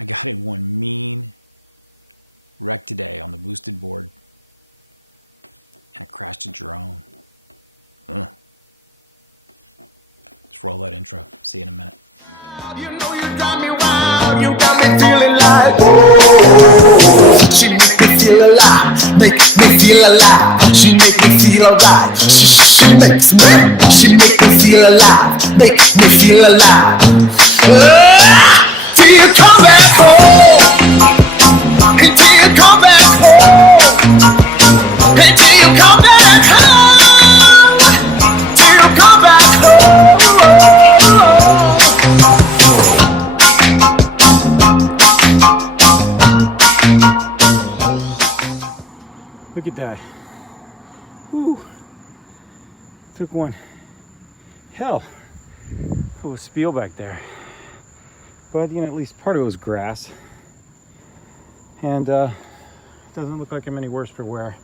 I got in one mean wreck today on the boosted board, and I crashed a drone. Ugh. Let's roll that intro. See you in a minute. You know you got me wild, you got me feeling like, oh, she make me feel alive, make me feel alive, she make me feel alright, she makes me feel alive, make me feel alive. Till you come back home, until you come back home, until you come back home, till you come back home. Look at that. Whew. Took one. Hell, it was spiel back there. But, at least part of it was grass. And it doesn't look like I'm any worse for wear.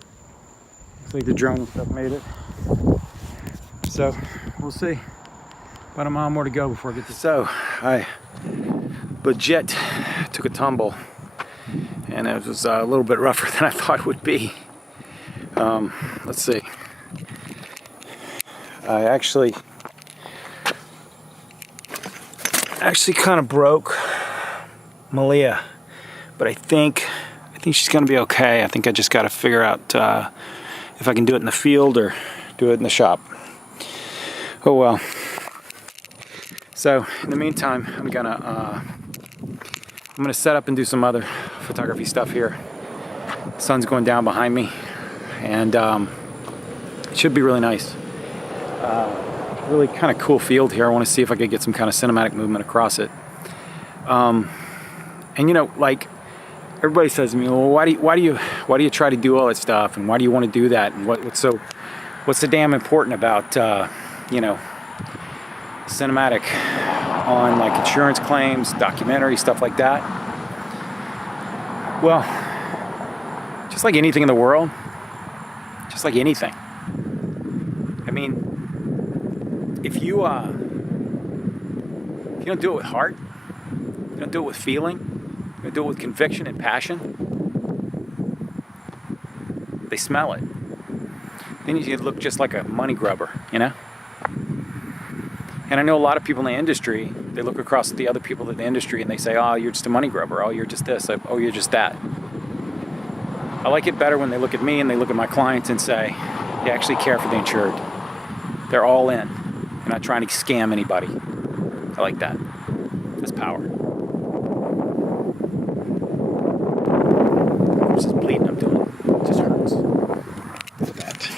Looks like the drone and stuff made it. So, we'll see. About a mile more to go before I get to. So, I legit took a tumble. And it was a little bit rougher than I thought it would be. Let's see. I actually kind of broke Malia, but I think she's gonna be okay. I think I just got to figure out if I can do it in the field or do it in the shop. Oh well. So in the meantime, I'm gonna set up and do some other photography stuff here. The sun's going down behind me, and it should be really nice. Really kind of cool field here. I want to see if I could get some kind of cinematic movement across it. And like everybody says to me, well, why do you try to do all that stuff, and why do you want to do that, and what's so damn important about cinematic on like insurance claims, documentary stuff like that? Well, just like anything in the world, just like anything. I mean, if you don't do it with heart, you don't do it with feeling, you don't do it with conviction and passion, they smell it. Then you look just like a money grubber, And I know a lot of people in the industry, they look across at the other people in the industry and they say, oh, you're just a money grubber. Oh, you're just this. Oh, you're just that. I like it better when they look at me and they look at my clients and say, they actually care for the insured. They're all in. They're not trying to scam anybody. I like that. That's power. What's this bleeding I'm doing? It just hurts. Look at that.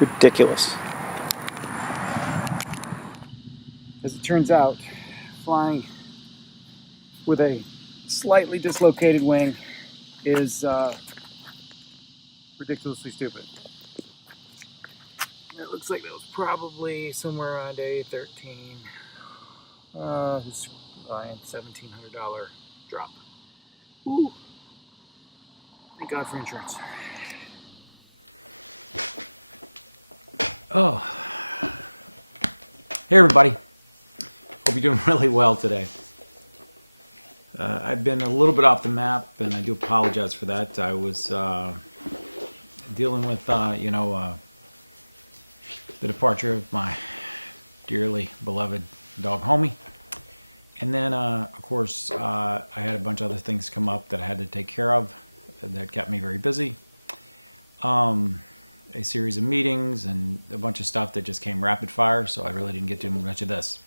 Ridiculous. As it turns out, flying with a slightly dislocated wing is ridiculously stupid. It looks like that was probably somewhere around day 13. Just buying $1,700 drop. Ooh. Thank God for insurance. Oh. Hey everybody. Hope you're doing really well today. I've been a little bit off the map, and I do apologize for that. I was dealing with, the departure of my dearly beloved dog, Homie. And then, of course, I had a bunch of other things come up that I had to take care of that kept me very busy. A series of meetings and a bunch of stuff that just came rapid fire, so I really didn't get to much of this.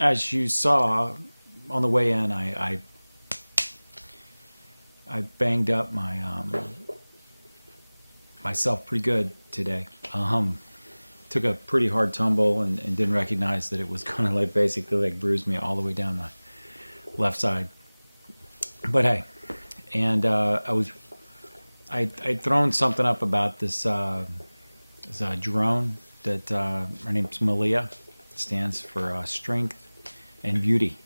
As you saw on the way in, I banged up my myself pretty good today. Took a pretty hard tumble and didn't recognize that it was gonna basically bruise me all the way down my left side. But hey, and I'd thrown something up about this drone that her name's Malia. It stands for strength and beauty.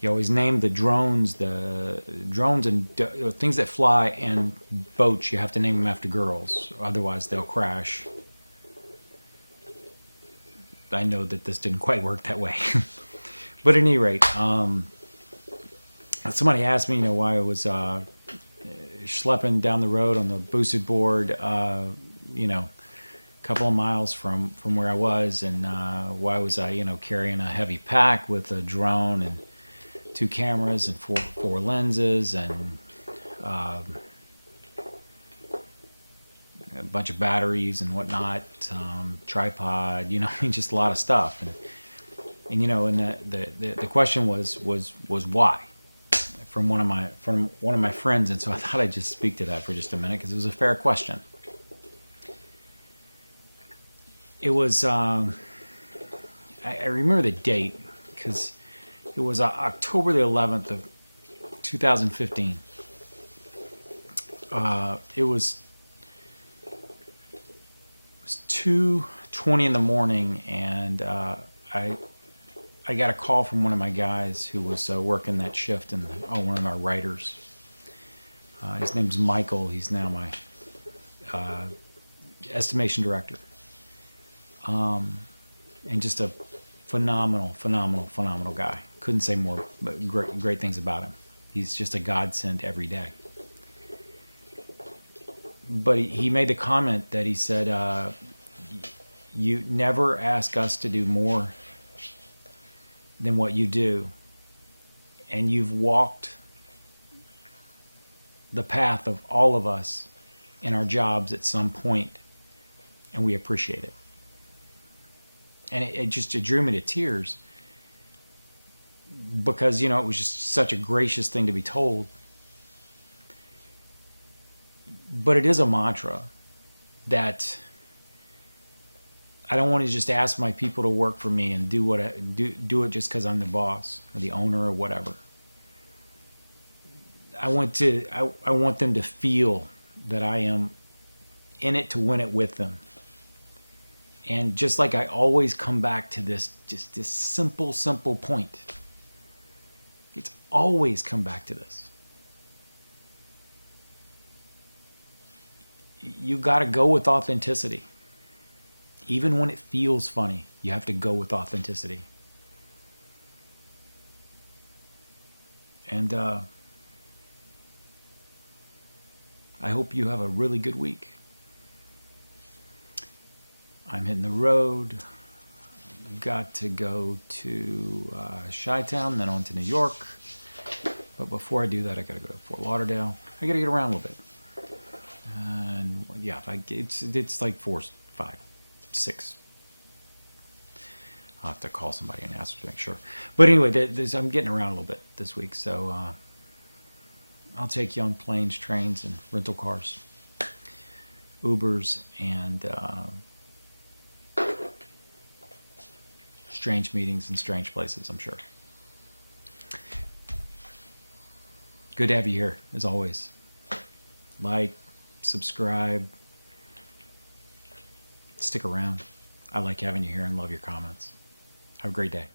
You always name the drones and things that fly and boats. You have to name them after girls, otherwise they'll crash. I know that this didn't quite work that way. But at any rate, somebody asked me, why I was schlepping down the road on the boosted board, a couple of miles from where I was, and why was I, carrying a heavy pack with a drone and 2 cameras and four lenses and a bunch of batteries and whatnot, tripod, just a lot of stuff. And the question was why, from one of my friends. And so I thought I'd just speak to that for just a minute, because it was a fair question. It was, I remember the date, because it was October the 11th of 2015. It was 2:20 in the morning, and I got a call from one of my guys who was working that shift, and one of our writers. His name's Michael. He's now my estimation director. And just a phenomenal guy. Couldn't say more great things about him. He's just a godsend every day. But he made the comment that he said, you never ask us to do more than what you do. And you've walked the path of all of us in our jobs at some point, and we appreciate it. And it drew me to tears, because, it was just such a gracious thing to be told. But it is a mantra that I don't want to just ask my people to work for me and do it just because I'm the boss or the owner or whatever. I want them to feel that I am in it to win it with them. And just like I always come back to this simple point. It's always come back to this. You got to go with authenticity. Even when it feels funny, you have to go with authenticity. And I hope you have a really good week. I'm hitting the road. Got to go to Chi-Town, then on to New York. But before I do that, I got to go to Fort Lauderdale. I got to get around a little bit. And yeah, it's like 4, 5, 6. I'll have to call somebody and ask to make sure. But anyway, I'm getting around a little bit this week, so I'll take you on planes, trains, and rental cars, Ubers, and strange meetings in strange places, I'm sure. Good to have you here, as always. Like, subscribe, stick around. I like having you here and love your comments. Have a great day.